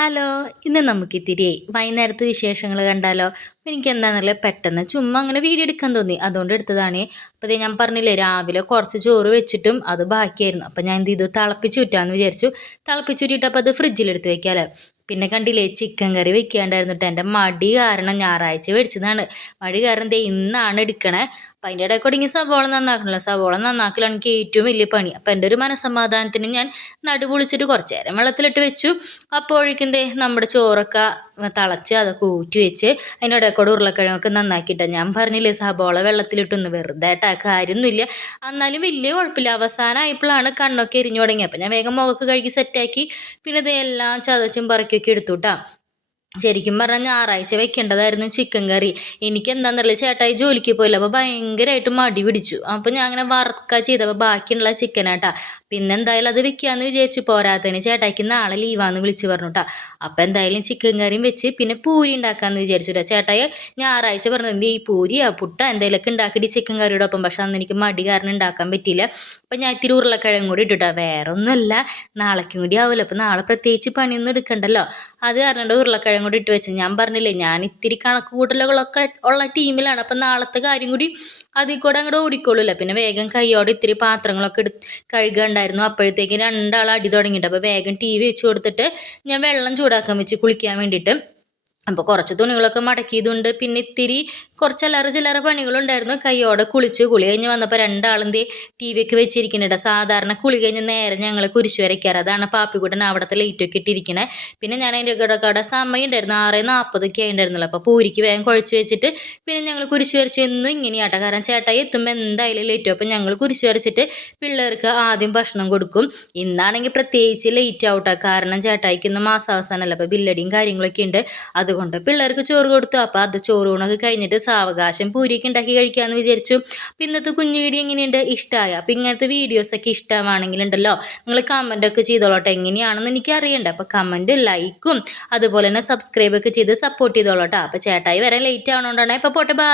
Hello, ഇന്ന് നമുക്കിത്തിരി വൈകുന്നേരത്തെ വിശേഷങ്ങൾ കണ്ടാലോ? എനിക്ക് എന്താണെന്നറിയില്ല, പെട്ടെന്ന് ചുമ്മാ അങ്ങനെ വീഡിയോ എടുക്കാൻ തോന്നി, അതുകൊണ്ട് എടുത്തതാണ്. അപ്പോൾ ഇത് ഞാൻ പറഞ്ഞില്ലേ, രാവിലെ കുറച്ച് ചോറ് വെച്ചിട്ടും അത് ബാക്കിയായിരുന്നു. അപ്പോൾ ഞാൻ എന്ത് ചെയ്തു, തിളപ്പിച്ചൂറ്റാന്ന് വിചാരിച്ചു. തിളപ്പിച്ചൂറ്റിയിട്ടപ്പോൾ അത് ഫ്രിഡ്ജിലെടുത്ത് വെക്കാമല്ലോ. പിന്നെ കണ്ടില്ലേ, ചിക്കൻ കറി വെക്കാണ്ടായിരുന്നിട്ട് എൻ്റെ മടി കാരണം ഞായറാഴ്ച മേടിച്ചതാണ്. മടി കാരണം ദേ ഇന്നാണ് എടുക്കണേ. അപ്പം അതിൻ്റെ ഇടയിൽ കൂടി സവോള നന്നാക്കണല്ലോ, സവോള നന്നാക്കലാണ് എനിക്ക് ഏറ്റവും വലിയ പണി. അപ്പം എൻ്റെ ഒരു മനസ്സമാധാനത്തിന് ഞാൻ നടുപൊളിച്ചിട്ട് കുറച്ച് നേരം വെള്ളത്തിലിട്ട് വെച്ചു. അപ്പോഴേക്കും ദേ നമ്മുടെ ചോറൊക്കെ തിളച്ച് അതൊക്കെ ഊറ്റി വെച്ച് അതിൻ്റെ ഇടയിൽ കൂടെ ഉരുളക്കിഴങ്ങൊക്കെ നന്നാക്കിയിട്ടാണ്. ഞാൻ പറഞ്ഞില്ലേ, സവോള വെള്ളത്തിലിട്ടൊന്ന് വെറുതെ ആയിട്ടാ, കാര്യമൊന്നുമില്ല. എന്നാലും വലിയ കുഴപ്പമില്ല. അവസാനമായപ്പോഴാണ് കണ്ണൊക്കെ എരിഞ്ഞു തുടങ്ങി. അപ്പം ഞാൻ വേഗം മുഖമൊക്കെ കഴുകി സെറ്റാക്കി. പിന്നെ ഇതെല്ലാം ചതച്ചും പറക്കിയൊക്കെ എടുത്തുട്ടാ. ശരിക്കും പറഞ്ഞാൽ ഞായറാഴ്ച വെക്കേണ്ടതായിരുന്നു ചിക്കൻ കറി. എനിക്ക് എന്താണെന്നറിയില്ല, ചേട്ടായി ജോലിക്ക് പോയില്ല, അപ്പോൾ ഭയങ്കരമായിട്ട് മടി പിടിച്ചു. അപ്പോൾ ഞാൻ അങ്ങനെ വറക്കുക ചെയ്തപ്പോൾ ബാക്കിയുള്ള ചിക്കനാട്ടാ. പിന്നെ എന്തായാലും അത് വെക്കാമെന്ന് വിചാരിച്ചു. പോരാത്തതിന് ചേട്ടായിക്ക് നാളെ ലീവാന്ന് വിളിച്ച് പറഞ്ഞു കേട്ടോ. അപ്പോൾ എന്തായാലും ചിക്കൻ കറിയും വെച്ച് പിന്നെ പൂരി ഉണ്ടാക്കാമെന്ന് വിചാരിച്ചു കേട്ടോ. ചേട്ടായി ഞായറാഴ്ച പറഞ്ഞിട്ടുണ്ട് ഈ പൂരിയാ പുട്ടാ എന്തെങ്കിലുമൊക്കെ ഉണ്ടാക്കിയിട്ട് ചിക്കൻ കറിയുടെ ഒപ്പം. പക്ഷെ അന്ന് എനിക്ക് മടി കാരണം ഉണ്ടാക്കാൻ പറ്റിയില്ല. അപ്പം ഞാൻ ഇത്തിരി ഉരുളക്കിഴങ്ങ് കൂടി ഇട്ടിട്ടാ. വേറെ ഒന്നുമല്ല, നാളേക്കും കൂടി ആവില്ല. അപ്പോൾ നാളെ പ്രത്യേകിച്ച് പണിയൊന്നും എടുക്കണ്ടല്ലോ. അത് കാരണം ഉരുളക്കിഴങ്ങ് കൂടി ഇട്ട് വെച്ച്. ഞാൻ പറഞ്ഞില്ലേ, ഞാൻ ഇത്തിരി കണക്ക് കൂട്ടലുകളൊക്കെ ഉള്ള ടീമിലാണ്. അപ്പം നാളത്തെ കാര്യം കൂടി അതിൽ കൂടെ അങ്ങോട്ട് ഓടിക്കോളൂല്ലോ. പിന്നെ വേഗം കൈയോടെ ഇത്തിരി പാത്രങ്ങളൊക്കെ കഴുകുണ്ടായിരുന്നു. അപ്പോഴത്തേക്കും രണ്ടാൾ അടി തുടങ്ങിയിട്ട്. അപ്പോൾ വേഗം ടി വി വെച്ച് കൊടുത്തിട്ട് ഞാൻ വെള്ളം ചൂടാക്കാൻ വെച്ച് കുളിക്കാൻ വേണ്ടിയിട്ട്. അപ്പോൾ കുറച്ച് തുണികളൊക്കെ മടക്കിയതുണ്ട്. പിന്നെ ഇത്തിരി കുറച്ച് ചില്ലറ പണികളുണ്ടായിരുന്നു. കൈയോടെ കുളി കഴിഞ്ഞ് വന്നപ്പോൾ രണ്ടാളെന്തേ ടി വി ഒക്കെ വെച്ചിരിക്കുന്നുണ്ട്. സാധാരണ കുളി കഴിഞ്ഞ് നേരെ ഞങ്ങൾ കുരിശ് വരയ്ക്കാറ്. അതാണ് പാപ്പിക്കുട്ടൻ അവിടുത്തെ ലൈറ്റൊക്കെ ഇട്ടിരിക്കണേ. പിന്നെ ഞാൻ അതിൻ്റെ കട സമയം ഉണ്ടായിരുന്നു, 6:40 ഉണ്ടായിരുന്നല്ലോ. അപ്പോൾ പൂരിക്ക് വേഗം കുഴച്ച് വെച്ചിട്ട് പിന്നെ ഞങ്ങൾ കുരിശ് വരച്ച്. എന്നും ഇങ്ങനെയാട്ടോ, കാരണം ചേട്ടായി എത്തുമ്പോൾ എന്തായാലും ലേറ്റ്. അപ്പോൾ ഞങ്ങൾ കുരിശ് വരച്ചിട്ട് പിള്ളേർക്ക് ആദ്യം ഭക്ഷണം കൊടുക്കും. ഇന്നാണെങ്കിൽ പ്രത്യേകിച്ച് ലേറ്റ് ആവട്ടെ, കാരണം ചേട്ടായിക്ക് ഇന്ന് മാസാവസാനമല്ല, അപ്പോൾ ബില്ലടിയും കാര്യങ്ങളൊക്കെ ഉണ്ട്. അതുകൊണ്ട് പിള്ളേർക്ക് ചോറ് കൊടുത്തു. അപ്പോൾ അത് ചോറ് ഊണൊക്കെ കഴിഞ്ഞിട്ട് സാവകാശം പൂരിയൊക്കെ ഉണ്ടാക്കി കഴിക്കാമെന്ന് വിചാരിച്ചു. അപ്പോൾ ഇന്നത്തെ കുഞ്ഞു വീഡിയോ എങ്ങനെയുണ്ട്, ഇഷ്ടമായ? അപ്പോൾ ഇങ്ങനത്തെ വീഡിയോസൊക്കെ ഇഷ്ടമാണെങ്കിലുണ്ടല്ലോ, നിങ്ങൾ കമൻറ്റൊക്കെ ചെയ്തോളട്ടെ. എങ്ങനെയാണെന്ന് എനിക്ക് അറിയണ്ട. അപ്പോൾ കമൻറ്റ്, ലൈക്കും അതുപോലെ തന്നെ സബ്സ്ക്രൈബൊക്കെ ചെയ്ത് സപ്പോർട്ട് ചെയ്തോളട്ടോ. അപ്പോൾ ചേട്ടായി വരാൻ ലേറ്റ് ആവണോണ്ടാണ്. ഇപ്പോൾ പോട്ടെ, ബൈ.